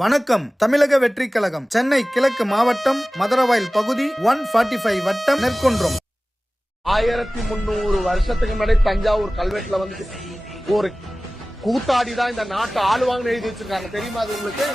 வணக்கம். தமிழக வெற்றி கழகம் சென்னை கிழக்கு மாவட்டம் மதுரவாயல் பகுதி 145 வட்டம் நெற்குன்றம். 1300 வருஷத்துக்கு முன்னாடி தஞ்சாவூர் கல்வெட்டுல வந்து ஒரு கூத்தாடிதான் இந்த நாட்டை ஆளுவாங்கன்னு எழுதி வச்சிருக்காங்க. தெரியுமா அது உங்களுக்கு?